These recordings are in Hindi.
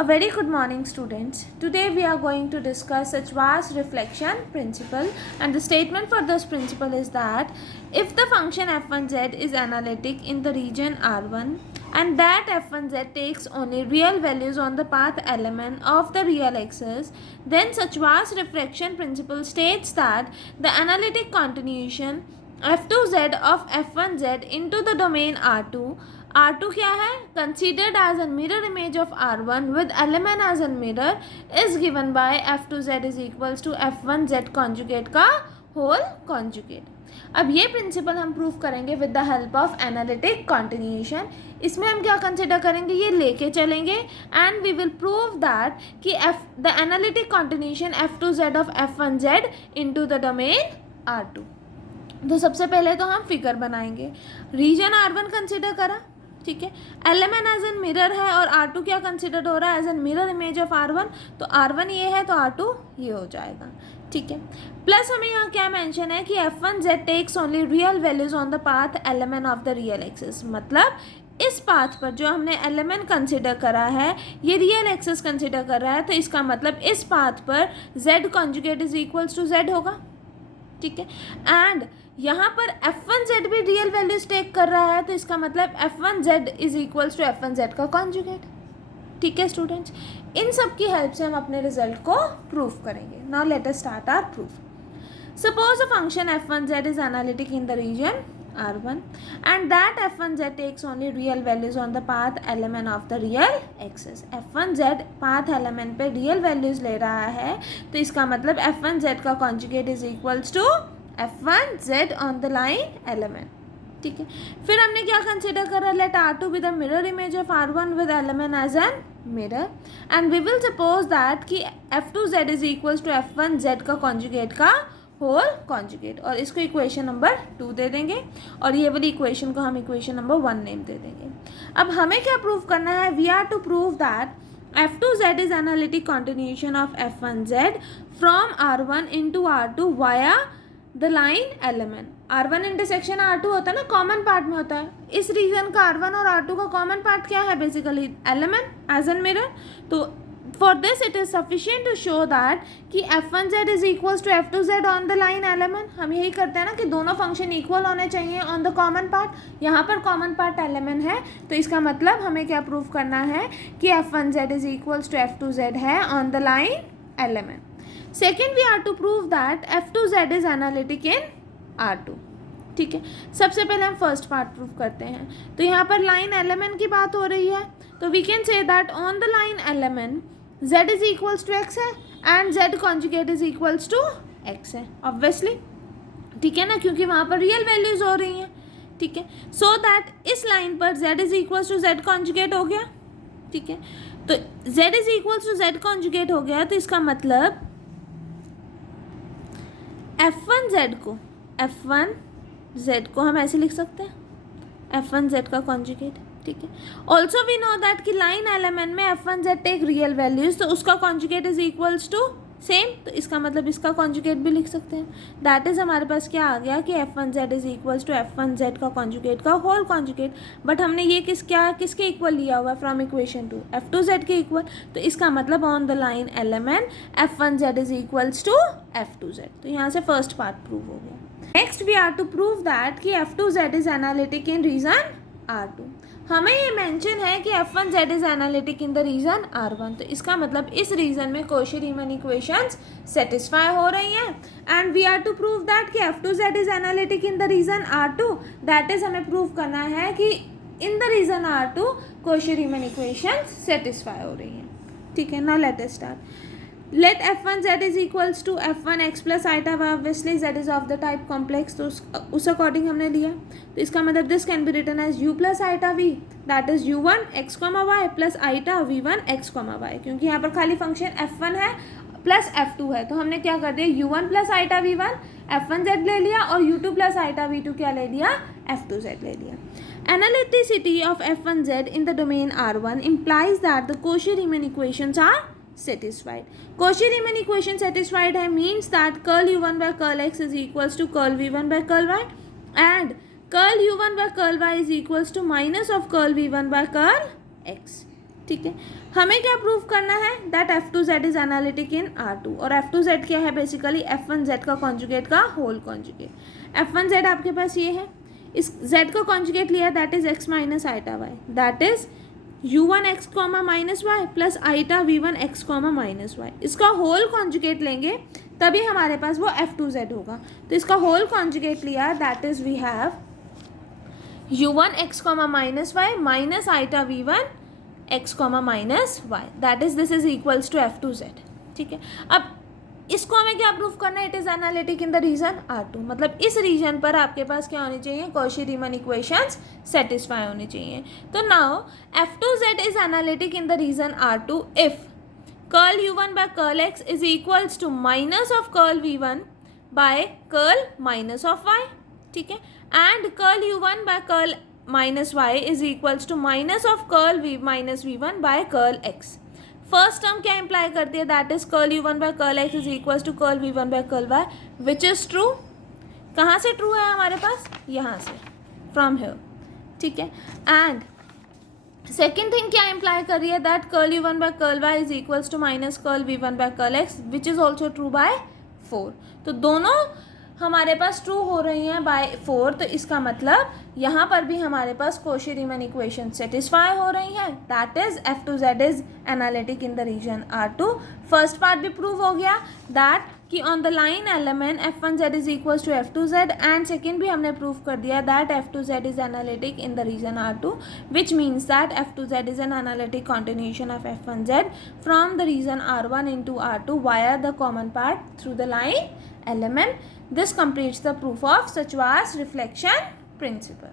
A very good morning, students. Today we are going to discuss Sachs reflection principle, and the statement for this principle is that if the function f1z is analytic in the region R1 and that f1z takes only real values on the path element of the real axis, then Sachs reflection principle states that the analytic continuation f2z of f1z into the domain R2 क्या है? Considered as a mirror image of R1 with element as a mirror is given by f2z is equals to f1z conjugate का whole conjugate. अब ये प्रिंसिपल हम प्रूव करेंगे with the help of analytic continuation. इसमें हम क्या कंसिडर करेंगे, ये लेके चलेंगे and we will prove that कि the analytic continuation f2z of f1z into the domain R2. तो सबसे पहले तो हम फिगर बनाएंगे. रीजन R1 कंसिडर करा, ठीक है. एलिमेंट एज एन मिरर है और R2 क्या कंसिडर हो रहा है, as an mirror image of R1. तो R1 ये है तो R2 ये हो जाएगा, ठीक है. प्लस हमें यहाँ क्या मेंशन है कि f1z takes only real values on the path element of the real axis. मतलब इस पाथ पर जो हमने एलिमेंट कंसिडर करा है ये रियल एक्सिस कंसिडर कर रहा है, तो इसका मतलब इस पाथ पर z conjugate is equals to z होगा, ठीक है. एंड यहाँ पर f1z भी रियल वैल्यूज टेक कर रहा है, तो इसका मतलब f1z is equals to f1z का कॉन्जुगेट, ठीक है स्टूडेंट्स. इन सब की हेल्प से हम अपने रिजल्ट को प्रूव करेंगे. Now let us start our proof. Suppose a function f1z is analytic in the region R1 and that f1z takes only real values on the path element of the real axis. f1z path element पे real values ले रहा है, तो इसका मतलब f1z का conjugate is equals to f1z on the line element, ठीक है. फिर हमने क्या कंसिडर करा, let R2 be the mirror image of R1 with element as an mirror and we will suppose that कि f2z is equals to f1z का कॉन्जुगेट का होल कॉन्जुगेट, और इसको इक्वेशन नंबर 2 दे देंगे और ये वाली इक्वेशन को हम इक्वेशन नंबर 1 नेम दे देंगे. अब हमें क्या प्रूव करना है, we are to prove that f2z is analytic continuation of f1z from R1 into R2 via the line element. R1 intersection R2 होता है ना, कॉमन पार्ट में होता है. इस रीजन का R1 और R2 का कॉमन पार्ट क्या है, basically element as an mirror. तो for this it is sufficient to show that कि f1z is equals to f2z on the line element. हम यही करते हैं ना कि दोनों फंक्शन इक्वल होने चाहिए ऑन द कॉमन पार्ट. यहाँ पर कॉमन पार्ट एलिमेंट है, तो इसका मतलब हमें क्या प्रूव करना है कि f1z is equals to f2z है on the line element. Second we are to prove that f2z is analytic in R2, ठीक है. सबसे पहले हम फर्स्ट पार्ट प्रूव करते हैं. तो यहाँ पर लाइन एलिमेंट की बात हो रही है, तो we can say that on the line element z is equals to x है and z conjugate is equals to x है, ऑब्वियसली, ठीक है ना, क्योंकि वहाँ पर रियल वैल्यूज हो रही हैं, ठीक है. सो दैट इस लाइन पर z is equals to z conjugate हो गया, ठीक है. तो z is equals to z conjugate हो गया, तो इसका मतलब f1z को हम ऐसे लिख सकते हैं, f1z का कॉन्जुगेट, ठीक है. ऑल्सो वी नो दैट कि लाइन एलिमेंट में f1z टेक रियल वैल्यूज, तो उसका conjugate is equals to same, तो इसका मतलब इसका कॉन्जुगेट भी लिख सकते हैं. दैट इज हमारे पास क्या आ गया कि f1z is equals to f1z का कॉन्जुगेट का होल कॉन्जुगेट. बट हमने ये किसके इक्वल लिया हुआ है, फ्रॉम इक्वेशन 2 f2z के इक्वल, तो इसका मतलब on the line element f1z is equals to f2z. तो यहाँ से फर्स्ट पार्ट प्रूव हो गया. Next we are to prove that कि f2z is analytic in reason R2. हमें ये मेंशन है कि f1z is analytic in the region R1, तो इसका मतलब इस रीजन में कॉची-रीमन इक्वेशंस सेटिस्फाई हो रही हैं. And we are to prove that कि f2z is analytic in the region R2, that is हमें प्रूव करना है कि in the region R2 Cauchy Riemann equations satisfy हो रही हैं, ठीक है. Now let us start. Let f1z is equals to f1x plus iota y, obviously z is of the type complex, तो उस अकॉर्डिंग हमने लिया. तो इसका मतलब this can be written as u plus iota v, that is u1 x, y plus iota v1 x, y, क्योंकि यहाँ पर खाली फंक्शन f1 है प्लस f2 है, तो हमने क्या कर दिया, u1 plus iota v1 f1z ले लिया और u2 प्लस आइटा v2 क्या ले लिया, f2z ले लिया. Analyticity of f1z in the domain R1 implies that the Cauchy-Riemann equations are satisfied. Cauchy-Riemann equation satisfied है means that curl u1 by curl x is equals to curl v1 by curl y and curl u1 by curl y is equals to minus of curl v1 by curl x. ठीक है, हमें क्या प्रूव करना है that f2z is analytic in R2, और f2z क्या है बेसिकली f1z का कॉन्जुगेट का होल कॉन्जुगेट। f1z आपके पास ये है, इस z का कॉन्जुगेट लिया that is x minus iota y, that is u1x comma minus y plus iota v1x comma minus y. इसका होल कॉन्जुगेट लेंगे तभी हमारे पास वो f2z होगा। तो इसका होल कॉन्जुगेट लिया that is we have u1x comma minus y minus iota v1x comma minus y, that is this is equals to f2z। ठीक है, अब इसको हमें क्या प्रूव करना है, it is analytic in the region R2, मतलब इस रीजन पर आपके पास क्या होनी चाहिए, कॉची-रीमन इक्वेशंस सेटिस्फाई होनी चाहिए। तो now f2z is analytic in the region R2 if curl u1 by curl x is equals to minus of curl v1 by curl minus of y। ठीक है, and curl u1 by curl minus y is equals to minus of curl v minus v1 by curl x। First term क्या इंप्लाई करती है, that is curl u1 by curl x is equals to curl v1 by curl y, which is true. कहाँ से ट्रू है हमारे पास, यहाँ से, फ्रॉम हियर। ठीक है, एंड सेकेंड थिंग क्या इंप्लाई कर रही है, that curl u1 by curl y is equals to minus curl v1 by curl x, which is also true by 4। तो दोनों हमारे पास ट्रू हो रही हैं बाय 4, तो इसका मतलब यहाँ पर भी हमारे पास कॉची-रीमन इक्वेशन सेटिस्फाई हो रही हैं, that is f2z is analytic in the region R2। First part भी प्रूव हो गया दैट कि on the line element f1z is equals to f2z, and second भी हमने प्रूव कर दिया that f2z is analytic in the region R2, which means that f2z is an analytic continuation of f1z from the region R1 into R2 via the common part through the line element. This completes the proof of Sachs reflection principle।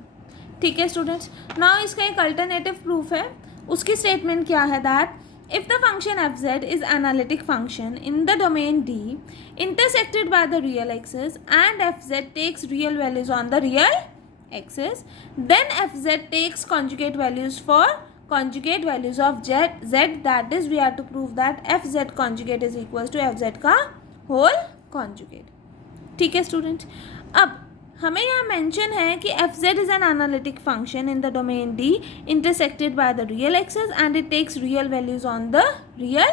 ठीक है स्टूडेंट्स, नाउ इसका एक अल्टरनेटिव प्रूफ है, उसकी स्टेटमेंट क्या है that if the function fz is analytic function in the domain D intersected by the real axis and fz takes real values on the real axis, then fz takes conjugate values for conjugate values of z, that is we have to prove that fz conjugate is equals to fz का whole conjugate। ठीक है स्टूडेंट्स, अब हमें यहाँ मेंशन है कि fz is an analytic function in the domain D intersected by the real axes and it takes real values on the real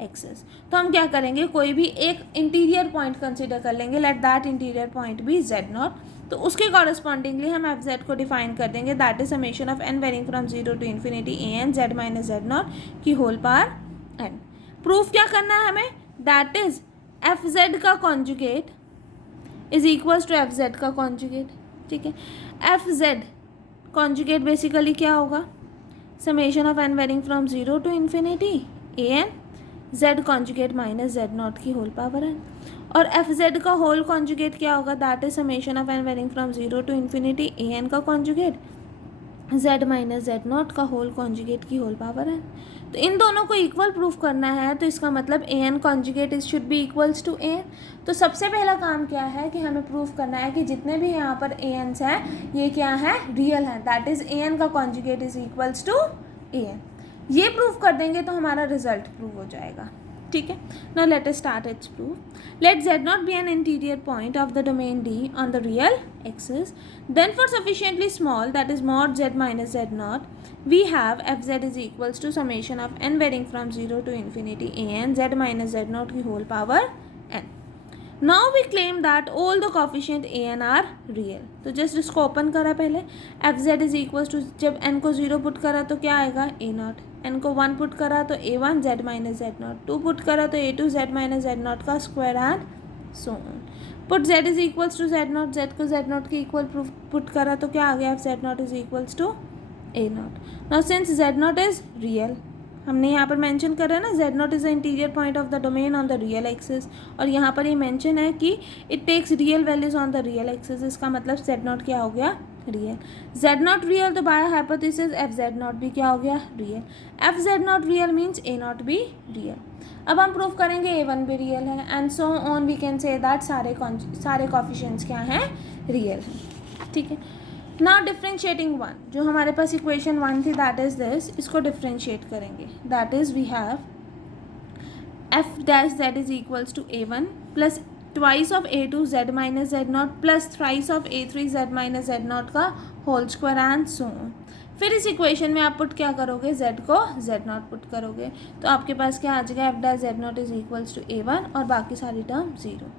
axes. तो हम क्या करेंगे, कोई भी एक इंटीरियर पॉइंट कंसिडर कर लेंगे, let that interior point be z0। तो उसके कॉरस्पॉन्डिंगली हम fz को डिफाइन कर देंगे, that is summation of n varying from 0 to infinity an z minus z0 की होल पावर n। प्रूफ क्या करना है हमें, दैट इज fz का conjugate is equals to fz का कॉन्जुगेट। ठीक है, fz कॉन्जुगेट बेसिकली क्या होगा, summation of n varying from 0 to infinity an z conjugate minus z0 की होल पावर n, और fz का होल कॉन्जुगेट क्या होगा, that is summation of n varying from 0 to infinity an का कॉन्जुगेट z माइनस z0 का होल कॉन्जुगेट की होल पावर n। तो इन दोनों को इक्वल प्रूफ करना है, तो इसका मतलब an conjugate is should be equals to an। तो सबसे पहला काम क्या है कि हमें प्रूफ करना है कि जितने भी यहाँ पर ans हैं ये क्या है, रियल है, दैट इज an का conjugate is equals to an। ये प्रूफ कर देंगे तो हमारा रिजल्ट प्रूव हो जाएगा। ठीक है, now let us start its proof. Let z0 be an interior point of the domain D on the real axis, then for sufficiently small that is mod z minus z0 we have fz is equals to summation of n varying from 0 to infinity an z minus z0 की whole power n। Now we claim that all the coefficient an are real। तो जस्ट इसको ओपन करा पहले, fz is equals to जब n को 0 पुट करा तो क्या आएगा a0, n को 1 पुट करा तो a1 z minus z0, 2 put करा तो a2 z माइनस z0 का square and so on. Put z is equals to z0, z को z0 के इक्वल पुट करा तो क्या आ गया, z0 is equals to a0। Now since z0 is real, हमने यहाँ पर मेंशन कर रहा है ना, z0 is the interior point of the domain on the real axis, और यहाँ पर ये मेंशन है कि it takes real values on the real axis, इसका मतलब z0 क्या हो गया, रियल। z0 रियल तो बाय हाइपोथेसिस fz0 भी क्या हो गया, real. fz0 real means a0 भी रियल। अब हम प्रूफ करेंगे a1 भी रियल है, and so on we can say that सारे कॉफिशिएंट्स क्या हैं, रियल हैं। ठीक है, नाउ डिफ्रेंशिएटिंग वन, जो हमारे पास इक्वेशन 1 थी दैट इज दिस, इसको डिफ्रेंशिएट करेंगे, that is we have f dash z is equals to a1 plus twice of a2 z minus z0 plus thrice of a3 z minus z0 का whole square and so on. फिर इस इक्वेशन में आप पुट क्या करोगे, z को z0 पुट करोगे, तो आपके पास क्या आ जाएगा, F dash z0 is equals to a1 और बाकी सारी टर्म 0।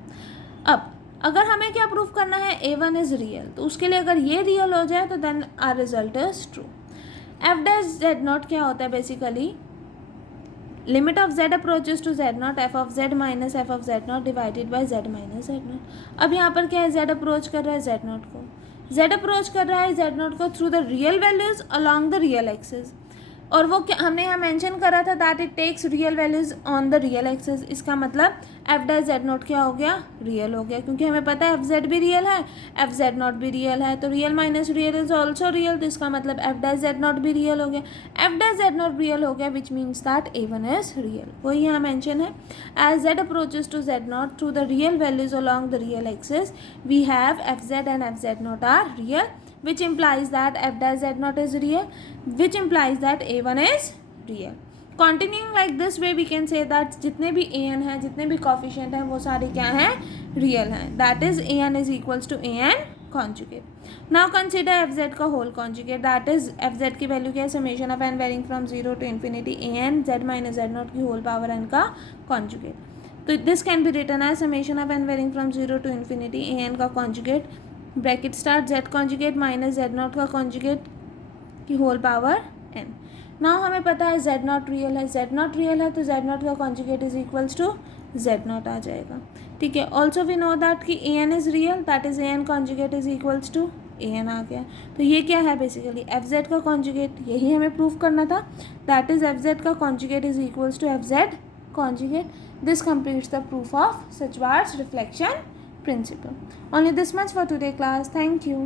अब अगर हमें क्या प्रूफ करना है, a1 इज रियल, तो उसके लिए अगर ये रियल हो जाए तो then our result is true. F dash z0 क्या होता है basically, limit of z approaches to z0 f of z minus f of z0 divided by z minus z0। अब यहाँ पर क्या है, z अप्रोच कर रहा है z0 को, z अप्रोच कर रहा है z0 को through the real values along the real axis, और वो क्या हमने यहाँ मेंशन करा था that it takes real values on the real axis. इसका मतलब एफ डैश z0 क्या हो गया, रियल हो गया, क्योंकि हमें पता है एफ जेड भी रियल है, एफ z0 भी रियल है, तो real minus real is also real, तो इसका मतलब एफ डैश z0 भी रियल हो गया। एफ डैश z0 रियल हो गया which means that a1 is real, वही यहाँ मेंशन है। As z approaches to z0 through the real values along the real axis we have F Z and F z0 are real, which implies that f dash z0 is real, which implies that a1 is real. Continuing like this way we can say that जितने भी an हैं, जितने भी coefficient हैं, वो सारे क्या हैं, real हैं, that is an is equals to an conjugate. Now consider fz का whole conjugate, that is fz की वैल्यू क्या है, summation of n varying from 0 to infinity an z minus z0 की whole power n का conjugate. तो this can be written as summation of n varying from 0 to infinity an का conjugate bracket start z conjugate minus z0 का कॉन्जुगेट की होल पावर n। नाउ हमें पता है z0 रियल है, z0 रियल है तो z0 का conjugate is equals to z0 आ जाएगा, ठीक है। ऑल्सो वी नो दैट कि an is real, that is an conjugate is equals to an आ गया। तो ये क्या है बेसिकली, fz का कॉन्जुगेट, यही हमें प्रूव करना था, दैट इज fz का conjugate is equals to fz conjugate. This completes the proof of Sachvar's reflection principle. Only this much for today class. Thank you.